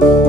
thank you